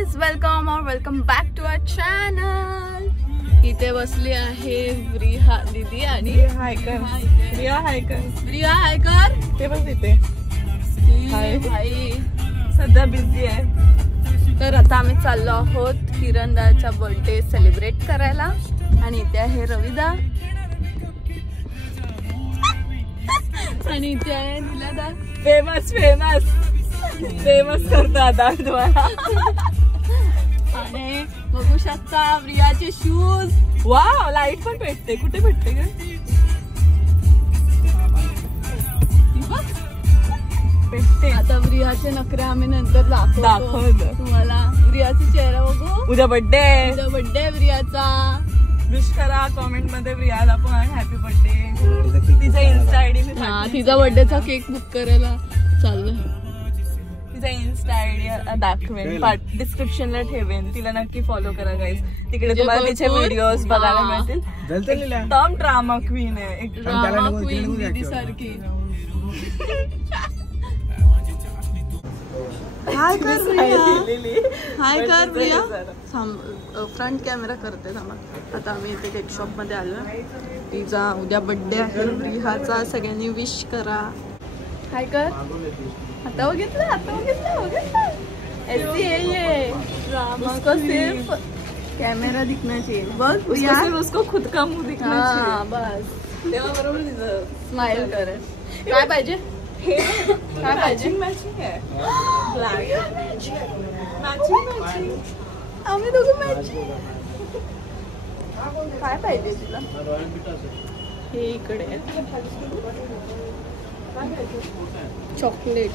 Guys, welcome back to our channel. इथे बसली आहे रिया दीदी आणि रिया हायकर. ते बस इथे भाई सध्या बिझी आहे. तर आता आम्ही चाललो आहोत किरणदाचा बर्थडे सेलिब्रेट करायला. आणि इथे आहे रविदा आणि इथे आहे निलादा. फेमस करतो आता तुम्हाला. आणि बघू शकता रियाचे शूज. वाव, लाईट पण भेटते. कुठे भेटते का? भेटते. आता रियाचे नखरे आम्ही नंतर दाखवतो तुम्हाला. रियाचा चेहरा बघू. उद्या बर्थडे रियाचा. विश करा कमेंट मध्ये रियाला पण हॅपी बर्थडे. तिचा इन्स्टा आयडी तिचा बर्थडेचा केक बुक करायला चाललोय. तिचा इन्स्टा आयडी दाखवेन, डिस्क्रिप्शनला ठेवेन. तिला नक्की फॉलो करा गाईज. तिकडे तुम्हाला तिचे व्हिडिओज बघायला मिळतील. एकदम ड्रामा क्वीन आहे. ड्रामा क्वीन दीदी सारखी. हाय कर रिया. फ्रंट कॅमेरा करते थांबा. आता आम्ही इथे केक शॉप मध्ये आलोय. तिचा उद्या बर्थडे आहे रिहाचा. सगळ्यांनी विश करा. हाय कर. आता बघितलं ऐसी है ये ड्रामा. उसको सिर्फ कैमरा दिखना चाहिए. बस उसको खुद का मुंह दिखना चाहिए. बस तेव्हा बरोबर तिचं स्माइल करे. काय पाहिजे? काय पाहिजे? मॅचिंग आहे. आम्ही दोघं मॅचिंग. काय पाहिजे तुला? हे इकडे चॉकलेट.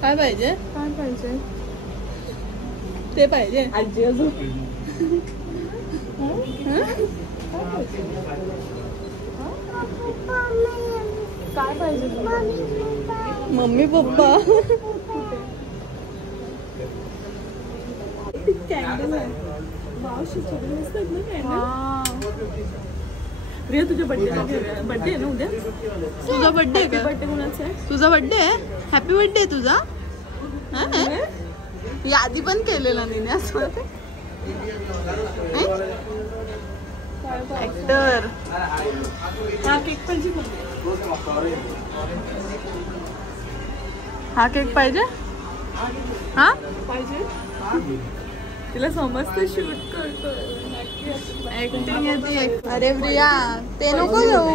काय पाहिजे? ते पाहिजे. आजी अजून काय पाहिजे? Mummy papa. रिया तुझ्या बर्थडे आहे ना उद्या? तुझा बर्थडे आहे का? बर्थडे कोणाचा आहे? तुझा बर्थडे आहे. हॅपी बर्थडे तुझा. यादी पण केलेला नाही असं. ऍक्टर. हा केक पाहिजे. हा केक पाहिजे. हा पाहिजे. तिला समजते शूट करतो. ऍक्टिंग येते. अरे प्रिया ते नको घेऊ.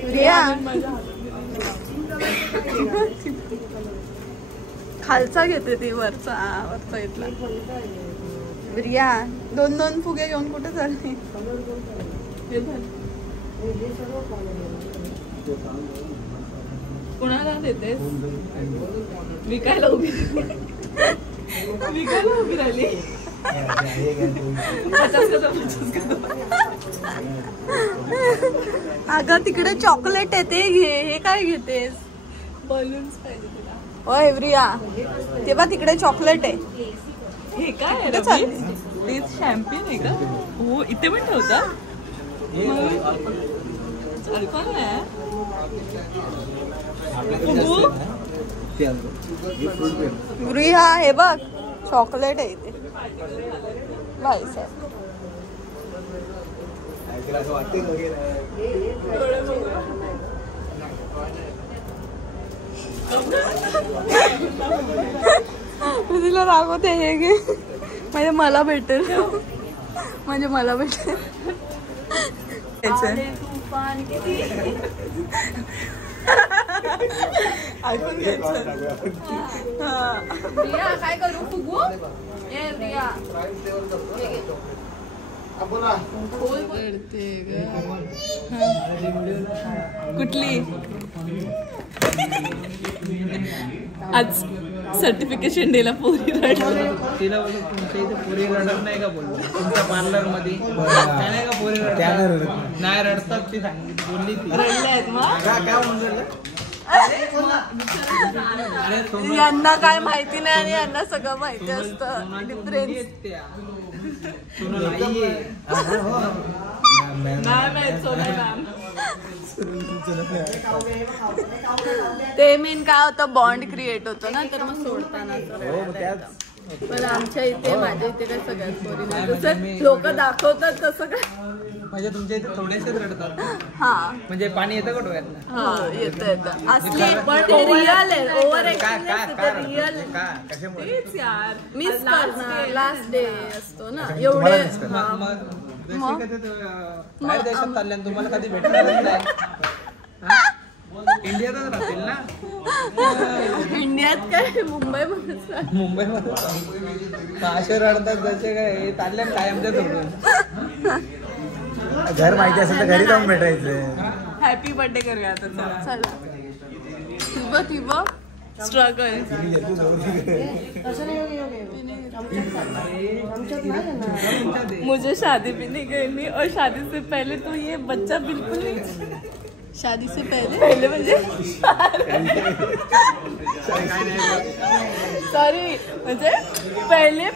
प्रिया खालचा घेते ती. वरचा इथला. प्रिया दोन फुगे घेऊन कुठे चालली? कोणाला देतेस? विकायला उभी राहिली. अगं तिकडे चॉकलेट आहे ते घे. हे काय घेतेस? बलून्स पाहिजे तुला. होय प्रिया तेव्हा तिकडे चॉकलेट आहे. हे काय तेच शॅम्पेन आहे का? हो इथे पण ठेवता. रिया हे बघ चॉकलेट आहे इथे. बाई साहेब तिला रागवते. हे घे म्हणजे मला भेटेल. रिया काय करू? फुगू? रिया कुठली? आज सर्टिफिकेशन डेला पोरी रडली. तिला बोलतो तुमच्या इथे पोरी रडत नाही का? बोललो तुमच्या पार्लर मध्ये नाही का पोरी रडतात? नाही रडतात ती बोलली. ती रडल्यात मग काय म्हणलं? यांना काय माहिती नाही आणि यांना सगळं माहिती असतं. डिफरन्स. नाही सोना मॅम. ते मेन काय होतं बॉन्ड क्रिएट होतो ना तर मग सोडताना पण आमच्या इथे माझ्या इथे काय सगळ्यात बोरी नाही जसं लोक दाखवतात तसं काय म्हणजे तुमच्या इथे थोडेसेच रडतात हा म्हणजे पाणी येतं का डोळ्यातलं हा येतं असली पण ते रिअल आहे ओव्हर ऍक्टिंग रिअल तेच यार मिस करणार लास्ट डे असतो ना एवढे बाहेर देशात चालल्यान तुम्हाला कधी भेटणार नाही इंडियातच राहतील ना इंडियात काय मुंबईमध्ये मुंबईमध्ये असे रडतात जसे काय चालल्यान कायमच्या सोडून घर माहिती असेल तर घरी जाऊन भेटायचं हॅपी बर्थडे करूया आता चला थिब स्ट्रगल मुझे शादी भी नहीं करनी और शादी से पहले तो ये बच्चा बिल्कुल नहीं शादी से पहले म्हणजे सॉरी म्हणजे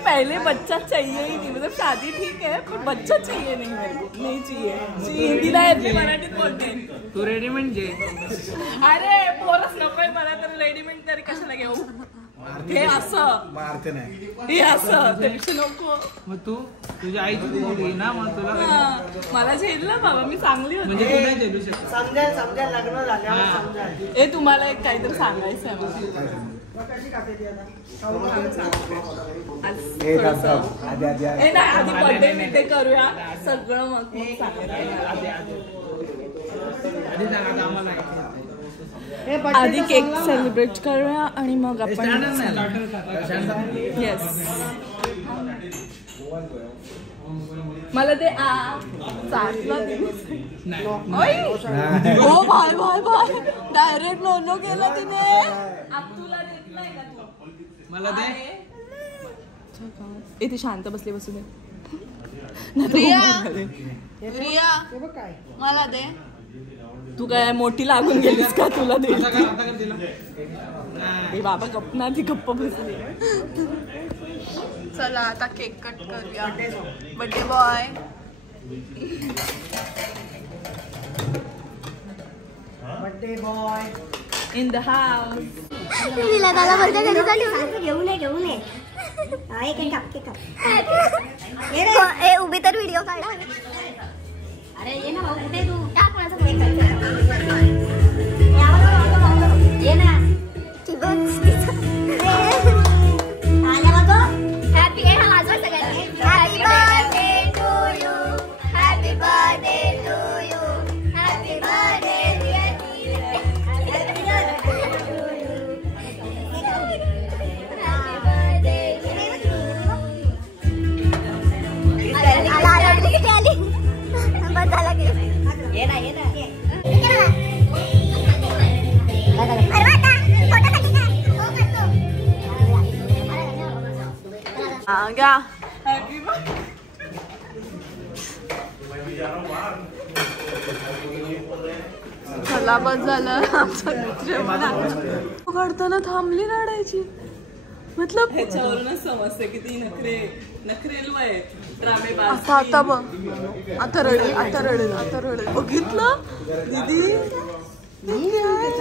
पहले बच्चा चाहिए ही नहीं मतलब शादी ठीक है पर बच्चा चाहिए नहीं मेरे को नहीं चाहिए हिंदीला येते मराठीत बोलते तू रेडीमेड घे अरे पोरच नकोय मला तर रेडीमेड तरी कशाला घेऊ हे असं मारते नाही हे असं त्यापेक्षा नको मग तू तुझ्या आईची मुलगी ना मग तुला मला झेल ना बाबा मी चांगली होती म्हणजे तू नाही झेलू शकत समजा लग्न झाल्यावर समजा हे तुम्हाला एक काहीतरी सांगायचं आहे मला ए नाही आधी बर्थडे बिर्थडे करूया सगळं मग सांगायचं आधी सांगा आता आम्हाला आधी केक सेलिब्रेट करूया आणि मग आपण येस मला ते हो भाय भाय भाय डायरेक्ट नो केलं तिने तुला देत नाही का तू मला दे इथे शांत बसले बसू दे रिया मला दे तू काय मोठी लागून गेलीस का तुला दे बाबा गप्प ना ती गप्प बसली चला आता केक कट करूया birthday boy birthday boy in the house घेऊन ये उभी तर व्हिडिओ काढा अरे ये ना भाऊ कुठे तू ये ना happy birthday to you happy birthday to you happy birthday घ्या चला बस झालं आमचं काढताना थांबली रडायची मतलब ह्याच्यावरूनच समजते की ती नखरेलू आहे ड्रामेबाज आता बघ आता रडेल बघितलं दीदी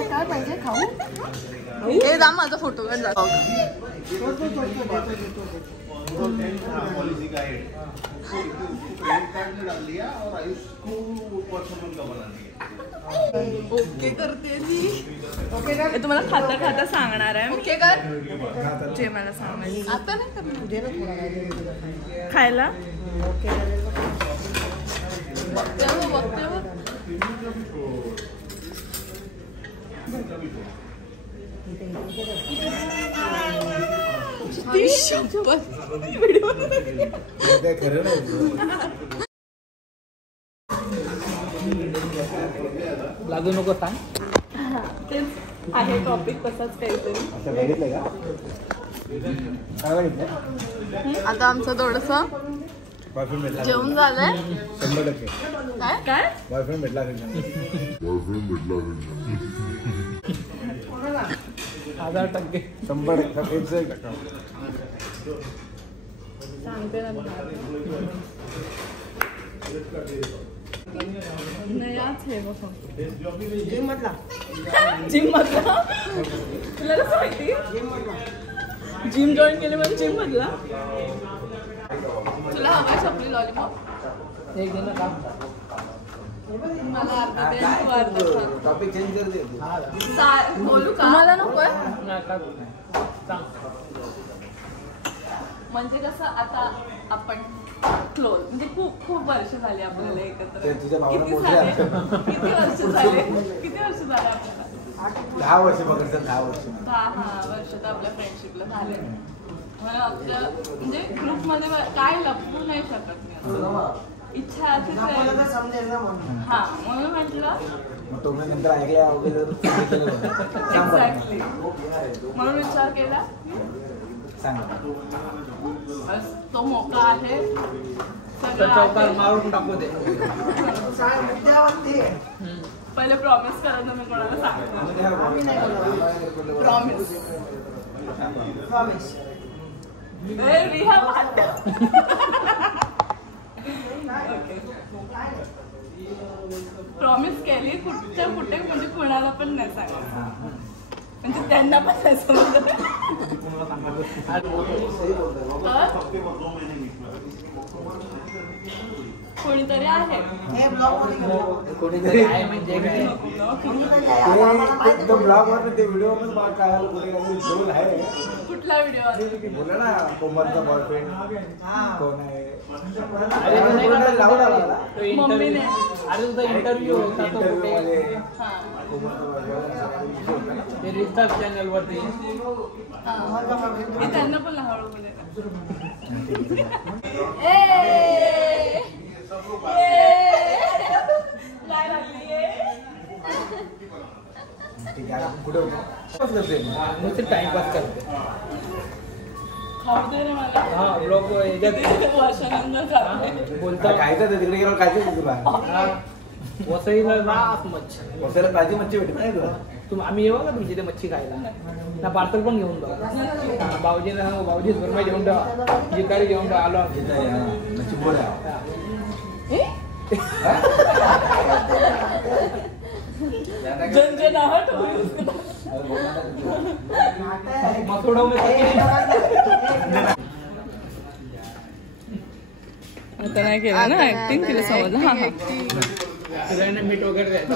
काय पाहिजे खाऊ हे जा माझा फोटो काढ जा ओके करते हे तुम्हाला खाता खाता सांगणार आहे ओके कर जे मला सांगायचं आता नाही करणार खायला बघते खरं नाही लाजू नको सांग तेच आहे टॉपिक तसाच काहीतरी असं बघितलं का काय बघितलं आता आमचं थोडस बॉयफ्रेंड भेटला जेवण झालंय 100% काय बॉयफ्रेंड भेटला असेल 1000% 100% सांगते ना नाही आज हे बघ जिम मधला जिम मधला तुला कसं माहिती जिम जॉईन केले म्हणजे जिम मधला तुला हवाय आपली लॉलीपॉप एक दिन काम मला अर्धा दे आणि तू अर्धा खा. टॉपिक चेंज कर दे बोलू का मला नकोय म्हणजे कसं आता आपण क्लोज म्हणजे खूप खूप वर्ष झाली आपल्याला एकत्र ते तुझ्या भावाला किती मोठे झाले आहे. किती वर्ष झाले आपल्याला 10 वर्ष पकडतात 10 वर्ष 10 वर्ष तर आपल्या फ्रेंडशिपला झाले मला आपल्या म्हणजे ग्रुपमध्ये काय लपवू नाही शकत मी असं. इच्छा अशीच आपल्याला आहे समजेल ना म्हणून हा म्हणून म्हटलं मग तुम्ही नंतर ऐकल्या वगैरे एक्झॅक्टली म्हणून विचार केला सांगा बस तो मोका आहे तर चौकार मारून टाकू दे सांग मुद्द्यावरती पहिले प्रॉमिस करा ना मी कोणाला सांगतो प्रॉमिस प्रॉमिस रिहा प्रॉमिस केली कुठच्या कुठे म्हणजे कोणाला पण नाही सांगायचं म्हणजे त्यांना पण नाही समजत कोणीतरी आहे हे ब्लॉग मध्ये कोणीतरी आहे म्हणजे काय तो ब्लॉग वर ते व्हिडिओ वर काय बोल आहे कुठला व्हिडिओ बोला ना कोमलचा बॉयफ्रेंड कोण आहे अरे लावून आला मम्मीने अरे तुझा इंटरव्ह्यू होता तो इंटरव्ह्यू मध्ये हा ते रिस्टार चॅनल वरती मी त्यांना पण हळू बोलायला काय लागली ठीक आहे आपण कुठे होतो नुसते टाइमपास करते खाऊ दे रे मला हा ब्लॉग वर्षानंतर खाते बोलतो काय तर तिकडे गेलो काय तुला वसईला राहत मच्छी वसायला ताजी मच्छी भेटत नाही तुला आम्ही येऊ का तुमची ते मच्छी खायला ना पार्सल पण घेऊन जा भाऊजींना सांगू भाऊजी रुपये घेऊन जा जिकारी घेऊन जा आलो मच्छी बोल झंझनाहट मसोडो में आता नाही केलं ना ऍक्टिंग केलं समजलं हा हा सगळ्यांना मीठ वगैरे द्यायचं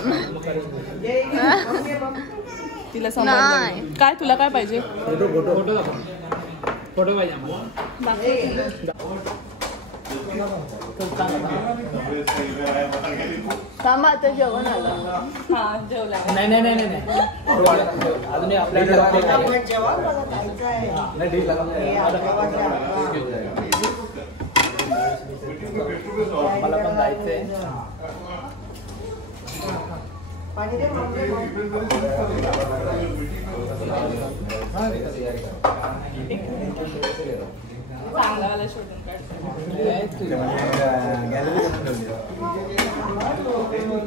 तिला समजलं काय तुला काय पाहिजे फोटो फोटो फोटो फोटो पाहिजे आम्हाला थांबा आता जेवण आलं हा जेवला नाही नाही नाही नाही अजून आपल्याला जेवण मला खायचं आहे नाही ठीक मला पण जायचंय पाणी दे चांगला वाला शोधून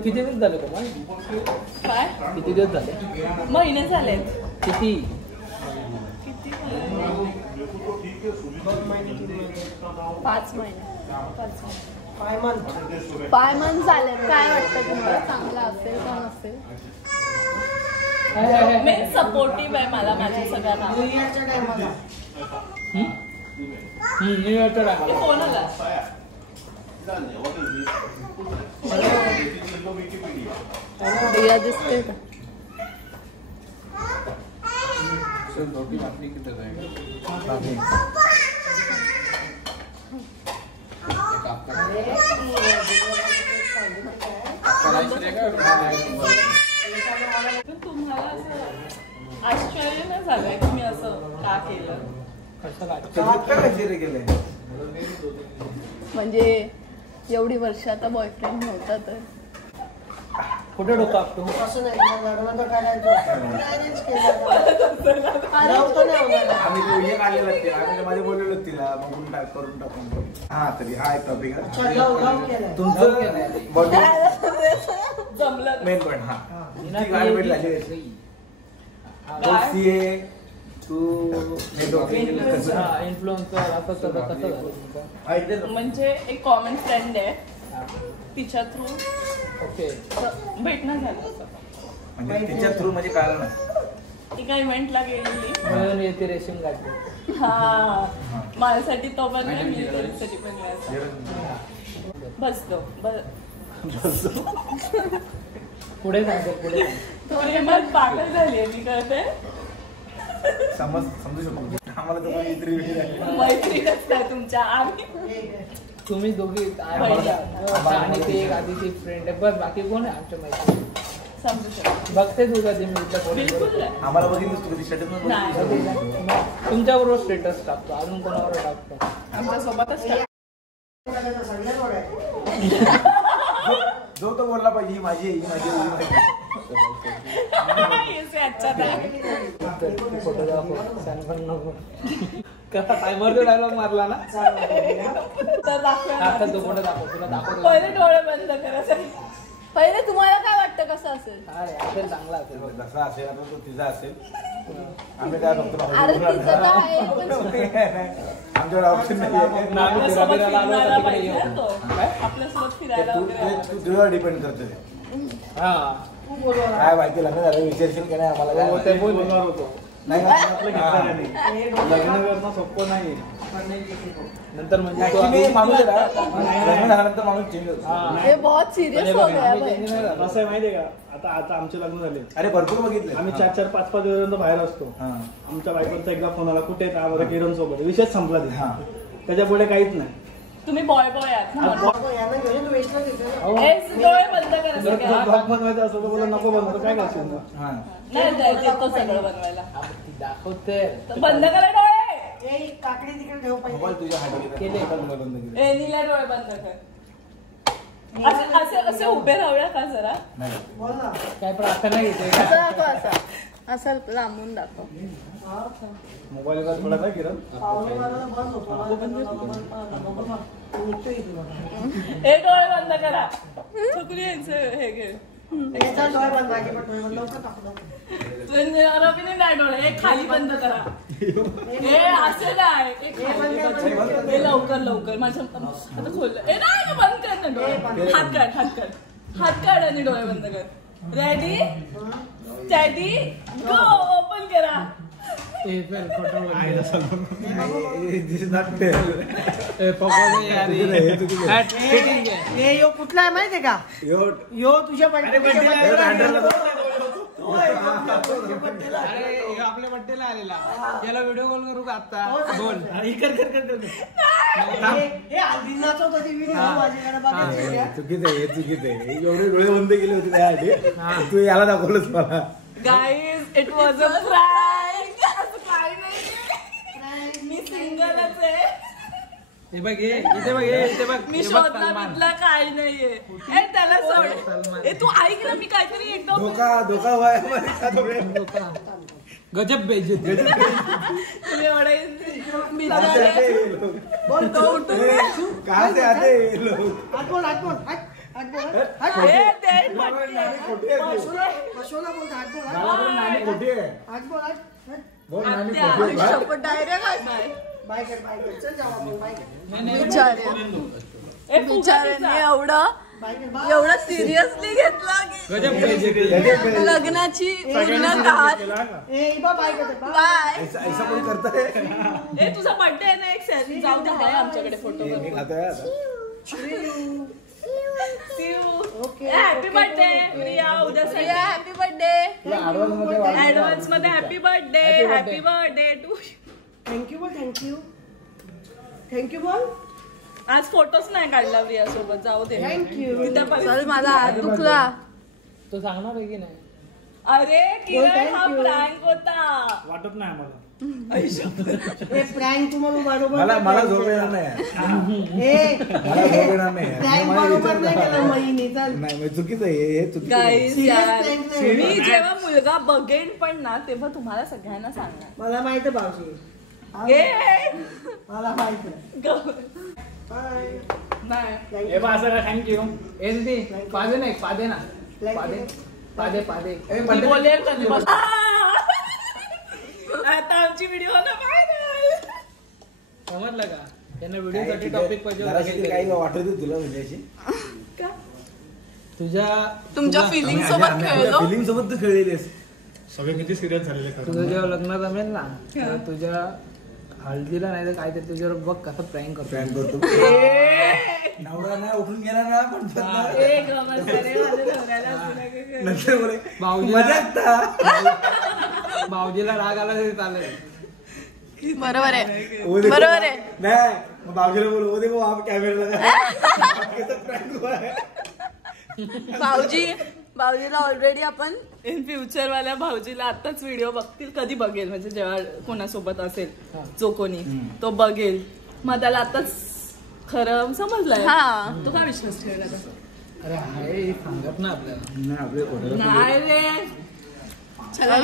किती दिवस झाले तुम्हाला काय किती दिवस झाले महिने झालेत किती किती 5 महिने 5 मंथ झाले काय वाटतं तुम्हाला चांगलं असेल का नसेल मेन सपोर्टिव्ह आहे मला माझ्या सगळ्या कामात न्यू इयरच्या टायमाला न्यू इयरचा टाइम फोन आला रिया दिसते का तुम्हाला असं आश्चर्य नाही झालंय की मी असं का केलं म्हणजे एवढी वर्ष आता बॉयफ्रेंड नव्हता तर कुठे डोकं आपतो असं नाही लग्न तर करायचं अरेंज केलं नव्हतं नाही होणार आम्ही तो हे काढलेला ते आम्ही मध्ये बोललेलो तिला बघून टाक करून टाकून हा तरी हा एक टॉपिक अच्छा लव केलं तुमचं बॉडी जमलं मेन पॉईंट हा ती गाडी भेट झाली सीए तू नेटवर्किंग कसं इन्फ्लुएन्सर असं कसं झालं तुमचं म्हणजे एक कॉमन फ्रेंड आहे तिच्या थ्रू ओके भेटणं झालं असं. म्हणजे तिच्या थ्रू म्हणजे कळलं ना. ती काय इव्हेंटला गेलेली म्हणून येते रेशीम काढते. हा माझ्यासाठी तो बनलाय मी त्यासाठी बनवायचा. बसतो पुढे सांगते पुढे थोडी मग पागल झाली मी कळते. समजू शकतो आम्हाला तर इतरी मैत्रीणच नाही तुमच्या आम्ही तुम्ही दोघी आणि ते एक आधीची फ्रेंड आहे बस बाकी कोण आहे आमच्या मैत्री समजू शकतो. बघते तू कधी मी बिलकुल नाही. आम्हाला बघितलं तू कधी स्टेटस तुमच्याबरोबर स्टेटस टाकतो अजून कोणावर टाकतो आमच्या सोबतच टाक. जो तो बोलला पाहिजे ही माझी आहे, ही माझी आहे, ही माझी आहे. येसे अच्छा था. फोटोग्राफर सॅमसंग नको कसा टायमर डायलॉग मारला ना तर दाखवा. आता तो फोटो दाखव तुला दाखवतो. पहिले डोळे बंद करा. पहिले तुम्हाला काय वाटतं कसं असेल? असेल चांगला असेल जसा असेल आता तो तिचा असेल. आम्ही काय बघतो अरे तिचं तर आहे पण आमच्याकडे ऑप्शन नाही. आपल्यासोबत फिरायला पाहिजे ना तो. आपल्यासोबत फिरायला वगैरे. तू तुझ्यावर डिपेंड करते. हा काय माहिती लग्न झालं विचारशील की नाही आम्हाला काय ते बोलणार होतो नाही लग्न करणं सोपं नाही नंतर म्हणजे ऍक्च्युली माणूस आहे ना लग्न झाल्यानंतर माणूस चेंज होतो. हे बहुत सिरियस हो गया भाई. असं आहे माहितीये का आता आमचे लग्न झाले अरे भरपूर बघितले आम्ही 4-4, 5-5 दिवसांत बाहेर असतो. आमच्या बायकोचा एकदा फोन आला कुठे आता किरण सोबत विषयच संपला त्याच्या पुढे काहीच नाही. तुम्ही बॉय आहात ना. यांना घेऊन तू वेस्टला घेतलं ना. डोळे बंद करा जर सगळे. तुला ब्लॉग बनवायचा असं तर बोला नको बनवतो काय करशील मग? नाही देतो सगळं बनवायला. दाखवते बंद करा डोळे. ए काकडी तिकडे ठेव मोबाईल पहिले. तुझ्या हातात केले. बंद केले. ए नीला डोळे बंद कर. असे उभे राहूया का जरा. बोल ना. काय प्रार्थना घेते असं दाखव असं लांबून दाखव. मोबाईल वर थोडा काय किरण पावलं मारायला बंद होतो. निघतो इथून. हे डोळे बंद करा. छोकरी यांचं हे घे. याचा डोळे बंद माझे पण डोळे बंद. लवकर टाकू नको. रवीने नाही डोळे हे खाली बंद करा. हे असे नाही हे खाली बंद करा. हे लवकर माझ्या आता खोललं. ए नाही बंद कर ना डोळे. हात काढ आणि डोळे बंद कर. रेडी स्टडी गो. ओपन करा. This is not fair. ए यो कुठला आहे माहितीये का यो तुझ्या आपल्या बड्डेला आलेला याला व्हिडिओ कॉल करू का आता बोल चुकीच आहे एवढे डोळे बंद केले होते त्यासाठी तू याला दाखवलंच मला. Guys it was a prank. काही नाही मी सिंगलच आहे. हे बघ इथे बघ मी शोधला बिधला काही नाहीये. ए त्याला सोड. ए तू ऐक ना मी काहीतरी एकदम धोका हुआ है गजब बेइज्जती. तुम्ही एवढे बोलतो कहाँ से आते ये लोग? एवढं सिरियसली घेतलं लग्नाची पूर्ण कहात. बाय. ऐसा कोणी करताय? ए तुझा बर्थडे आहे ना एक जाऊ दे आहे आमच्याकडे फोटो. मी खातोय आता. Happy birthday Priya. उद्या हॅपी बर्थडे ऍडव्हान्स मध्ये. Happy birthday to. थँक्यू बोल. आज फोटोच नाही काढला प्रिया सोबत. जाऊ दे. थँक्यू. चल माझा हात दुखला. तो सांगणार आहे की नाही अरे किरण हा प्रँक होता. वाटत नाही आम्हाला. प्रँक तुम्हाला बरोबर मला झोप येणार नाही. मला झोप येणार नाही. प्रँक बरोबर नाही केलं महिनी. चल नाही चुकीचं आहे हे चुकीचं आहे. गाईस यार मी जेव्हा मुलगा बघेन पण ना तेव्हा तुम्हाला सगळ्यांना सांगणार. मला माहित आहे भाऊजी. मला माहित आहे. नाही हे बघ असं का थँक्यू ए दीदी पादे ना पादे मी बोलेल कधी बस. आता आमची व्हिडिओ ना फायनल. समजलं का त्यांना व्हिडिओ साठी टॉपिक पाहिजे जराशी काही वाटत होती तुला म्हणजे का तुमच्या फिलिंग सोबत खेळलो. फिलिंग सोबत तू खेळलेलीस. सगळे किती सिरियस झालेले खरं. तुझं जेव्हा लग्न जमेल ना तेव्हा तुझ्या हळदीला नाही तर काय ते तुझ्यावर बघ कसं प्रँक करतो. प्रँक करतो. नवरा नाही उठून गेला ना पण नंतर बोले भाऊजीला राग आला तरी चालेल. बरोबर आहे बरोबर आहे. नाही मग भाऊजीला बोलू ओ देखो आप कॅमेरा लगा प्रँक हुआ है. भाऊजीला ऑलरेडी आपण इन फ्युचर वाल्या भाऊजीला आताच व्हिडिओ बघतील, कधी बघेल म्हणजे जेव्हा कोणासोबत असेल जो कोणी तो बघेल, मग त्याला आताच खरं समजलंय. हा तू काय विश्वास ठेवला? अरे हाय सांगत ना आपल्याला. नाही आपले नाही रे,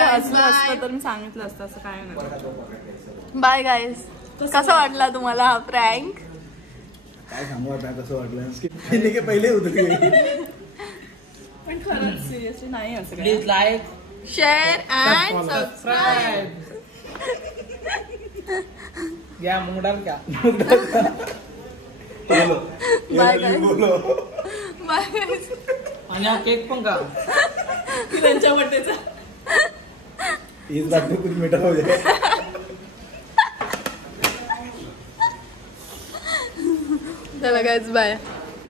असलं असतं तर मी सांगितलं असतं. असं काय नाही. Bye guys. कसा वाटला तुम्हाला हा प्रँक? काय सांगू आता कसं वाटलं. पहिले होतं पण खरंच सिरियसली नाही असं काय. Please like share and subscribe. या मुंगडाल क्या. Bye guys. Bye guys. आणि हा केक पण का त्यांच्या बड्डेचा इस बात में कुछ मीठा हो जाए. चला गाईज बाय.